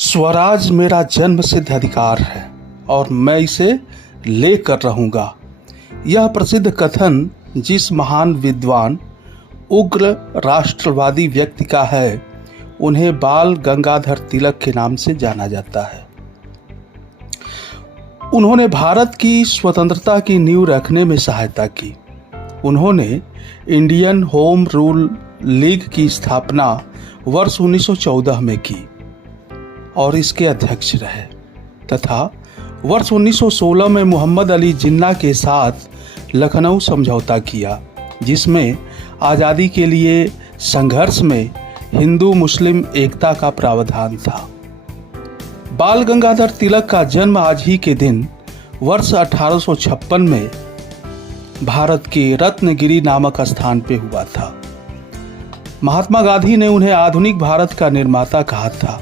स्वराज मेरा जन्म सिद्ध अधिकार है और मैं इसे लेकर रहूंगा। यह प्रसिद्ध कथन जिस महान विद्वान उग्र राष्ट्रवादी व्यक्ति का है, उन्हें बाल गंगाधर तिलक के नाम से जाना जाता है। उन्होंने भारत की स्वतंत्रता की नींव रखने में सहायता की। उन्होंने इंडियन होम रूल लीग की स्थापना वर्ष 1914 में की और इसके अध्यक्ष रहे तथा वर्ष 1916 में मोहम्मद अली जिन्ना के साथ लखनऊ समझौता किया, जिसमें आज़ादी के लिए संघर्ष में हिंदू मुस्लिम एकता का प्रावधान था। बाल गंगाधर तिलक का जन्म आज ही के दिन वर्ष 1856 में भारत के रत्नगिरी नामक स्थान पे हुआ था। महात्मा गांधी ने उन्हें आधुनिक भारत का निर्माता कहा था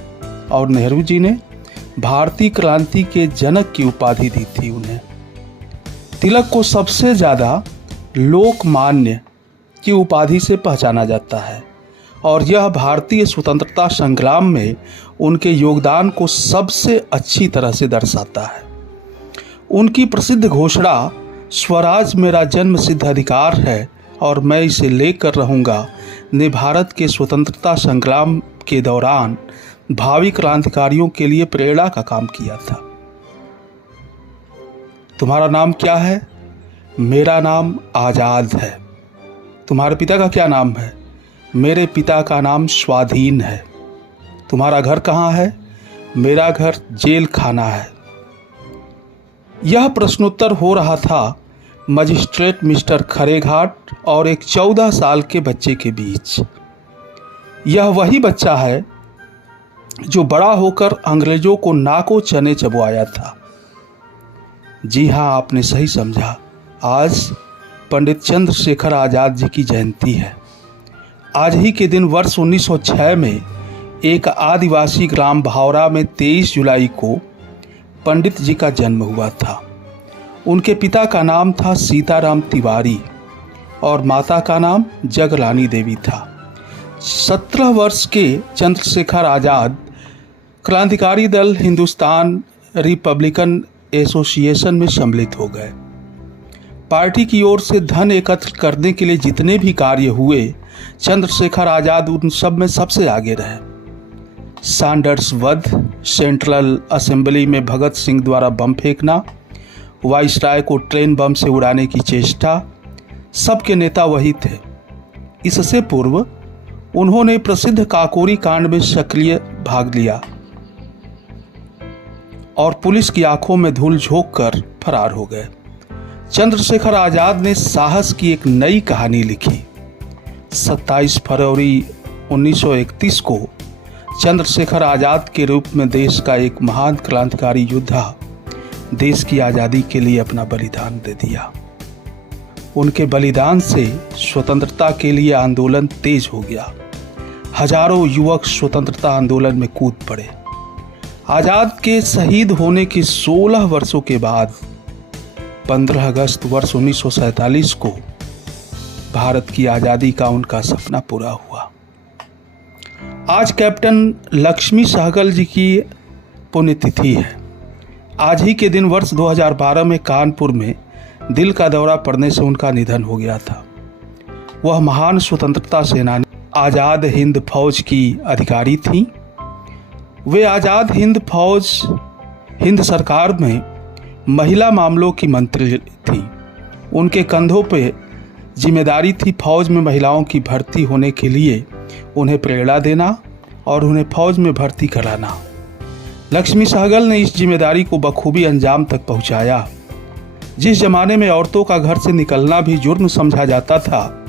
और नेहरू जी ने भारतीय क्रांति के जनक की उपाधि दी थी उन्हें। तिलक को सबसे ज़्यादा लोकमान्य की उपाधि से पहचाना जाता है और यह भारतीय स्वतंत्रता संग्राम में उनके योगदान को सबसे अच्छी तरह से दर्शाता है। उनकी प्रसिद्ध घोषणा स्वराज मेरा जन्म सिद्ध अधिकार है और मैं इसे लेकर रहूंगा ने भारत के स्वतंत्रता संग्राम के दौरान भावी क्रांतिकारियों के लिए प्रेरणा का काम किया था। तुम्हारा नाम क्या है? मेरा नाम आज़ाद है। तुम्हारे पिता का क्या नाम है? मेरे पिता का नाम स्वाधीन है। तुम्हारा घर कहाँ है? मेरा घर जेल खाना है। यह प्रश्नोत्तर हो रहा था मजिस्ट्रेट मिस्टर खरेघाट और एक 14 साल के बच्चे के बीच। यह वही बच्चा है जो बड़ा होकर अंग्रेजों को नाको चने चबवाया था। जी हाँ, आपने सही समझा। आज पंडित चंद्रशेखर आज़ाद जी की जयंती है। आज ही के दिन वर्ष 1906 में एक आदिवासी ग्राम भावरा में 23 जुलाई को पंडित जी का जन्म हुआ था। उनके पिता का नाम था सीताराम तिवारी और माता का नाम जगरानी देवी था। 17 वर्ष के चंद्रशेखर आज़ाद क्रांतिकारी दल हिंदुस्तान रिपब्लिकन एसोसिएशन में सम्मिलित हो गए। पार्टी की ओर से धन एकत्र करने के लिए जितने भी कार्य हुए, चंद्रशेखर आज़ाद उन सब में सबसे आगे रहे। सैंडर्स वध, सेंट्रल असेंबली में भगत सिंह द्वारा बम फेंकना, वाइसराय को ट्रेन बम से उड़ाने की चेष्टा, सबके नेता वही थे। इससे पूर्व उन्होंने प्रसिद्ध काकोरी कांड में सक्रिय भाग लिया और पुलिस की आंखों में धूल झोंक कर फरार हो गए। चंद्रशेखर आज़ाद ने साहस की एक नई कहानी लिखी। 27 फरवरी 1931 को चंद्रशेखर आज़ाद के रूप में देश का एक महान क्रांतिकारी योद्धा देश की आज़ादी के लिए अपना बलिदान दे दिया। उनके बलिदान से स्वतंत्रता के लिए आंदोलन तेज हो गया। हजारों युवक स्वतंत्रता आंदोलन में कूद पड़े। आज़ाद के शहीद होने के 16 वर्षों के बाद 15 अगस्त वर्ष 1947 को भारत की आज़ादी का उनका सपना पूरा हुआ। आज कैप्टन लक्ष्मी सहगल जी की पुण्यतिथि है। आज ही के दिन वर्ष 2012 में कानपुर में दिल का दौरा पड़ने से उनका निधन हो गया था। वह महान स्वतंत्रता सेनानी, आज़ाद हिंद फौज की अधिकारी थीं। वे आज़ाद हिंद फौज हिंद सरकार में महिला मामलों की मंत्री थीं। उनके कंधों पे जिम्मेदारी थी फौज में महिलाओं की भर्ती होने के लिए उन्हें प्रेरणा देना और उन्हें फौज में भर्ती कराना। लक्ष्मी सहगल ने इस जिम्मेदारी को बखूबी अंजाम तक पहुंचाया। जिस जमाने में औरतों का घर से निकलना भी जुर्म समझा जाता था,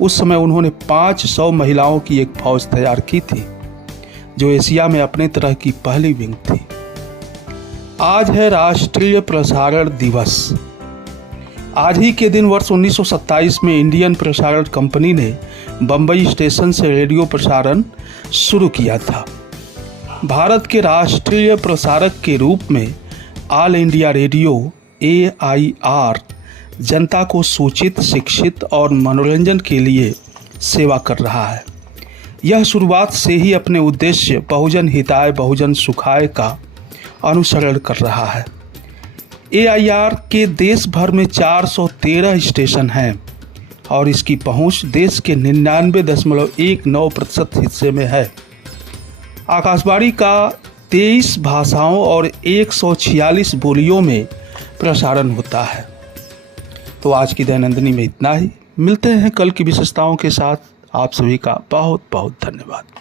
उस समय उन्होंने 500 महिलाओं की एक फौज तैयार की थी, जो एशिया में अपने तरह की पहली विंग थी। आज है राष्ट्रीय प्रसारण दिवस। आज ही के दिन वर्ष 1927 में इंडियन प्रसारण कंपनी ने बम्बई स्टेशन से रेडियो प्रसारण शुरू किया था। भारत के राष्ट्रीय प्रसारक के रूप में ऑल इंडिया रेडियो AIR जनता को सूचित, शिक्षित और मनोरंजन के लिए सेवा कर रहा है। यह शुरुआत से ही अपने उद्देश्य बहुजन हिताय बहुजन सुखाय का अनुसरण कर रहा है। AIR के देश भर में 413 स्टेशन हैं और इसकी पहुंच देश के 99.19% हिस्से में है। आकाशवाणी का 23 भाषाओं और 146 बोलियों में प्रसारण होता है। तो आज की दैनंदिनी में इतना ही। मिलते हैं कल की विशेषताओं के साथ। आप सभी का बहुत बहुत धन्यवाद।